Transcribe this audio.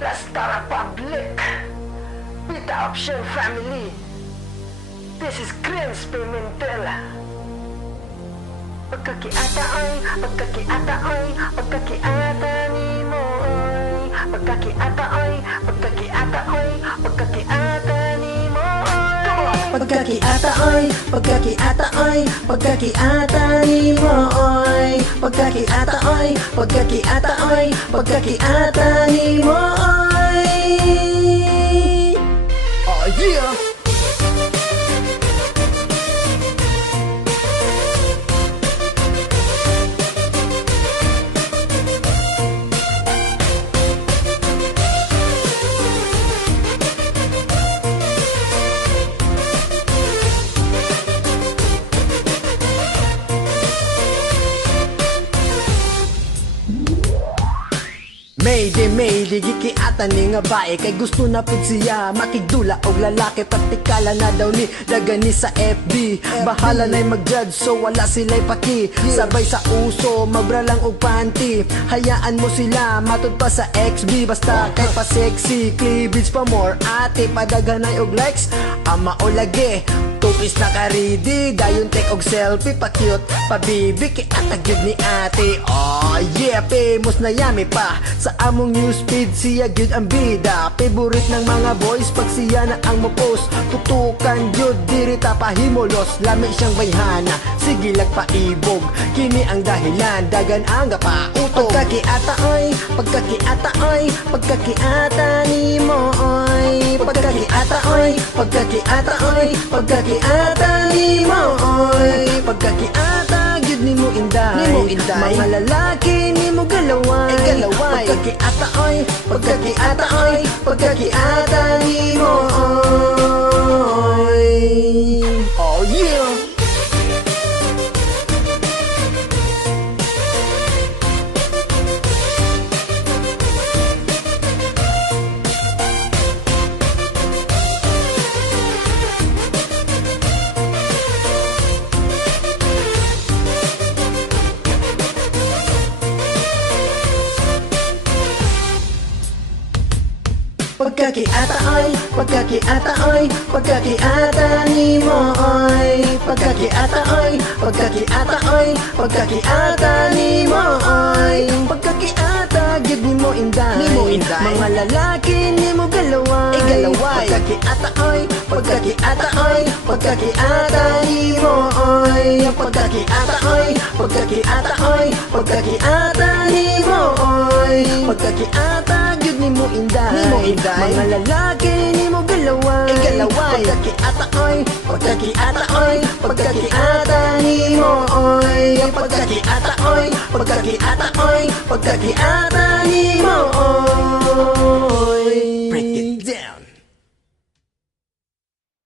Rasta Republic, Pita Option Family. This is Grins Pimentel. Pagkakiata ay, pagkakiata ay, pagkakiata ni mo ay. Pagkakiata ay, pagkakiata ay, pagkakiata ni mo ay. Pagkakiata ay, pagkakiata ay, pagkakiata ni mo ay. Pagkakiata ay, pagkakiata ay, pagkakiata ni mo ay. Oh yeah! Mayday, gikiatan ni nga bae kay gusto na pud siya makigdula og lalaki, praktikala na daw ni dagani sa FB. Bahala na'y mag-judge so wala sila'y paki. Sabay sa uso, mabralang og panty. Hayaan mo sila matud pa sa XB. Basta kay pa sexy, cleavage pa more. Ate padaghanay og likes, ama o lagi. Tupis na ka-ready, dayon take og selfie. Pa-cute, pa-bibi, kiatag yun ni ate. Oh yeah, famous na yami pa sa among newsfeed, siya gyud ang bida. Favorite ng mga boys pag siya na ang mo-post. Tutukan gyud, diri ta pahimulos. Lami siyang bayhana, sige lang paibog. Kini ang dahilan, dagan ang gapautog. Pagkakiata ay, pagkakiata ay, pagkakiata ni mo ay. Pagkakiata ay, pagkakiata ay, pagkakiata ni mo ay. Pagkakiata gyud ni mo inday, mga lalaki ni mo galaway. Pagkakiata ay, pagkakiata ay, pagkakiata ni mo ay. Oh yeah! Pagkakiata ay, pagkakiata ay, pagkakiata ni mo ay. Pagkakiata ay, pagkakiata ay, pagkakiata ni mo ay. Pagkakiata gyud ni mo inday, mga lalaki ni mo galaway. Pagkakiata ay, pagkakiata ay, pagkakiata ni mo ay. Pagkakiata ay, pagkakiata ay, pagkakiata ni mo ay. Pagkakiata gyud ni mo inday, mga lalaki ni mo galaway. Pagkakiata ay, pagkakiata ay, pagkakiata ni mo ay. Pagkakiata ay, pagkakiata ay, pagkakiata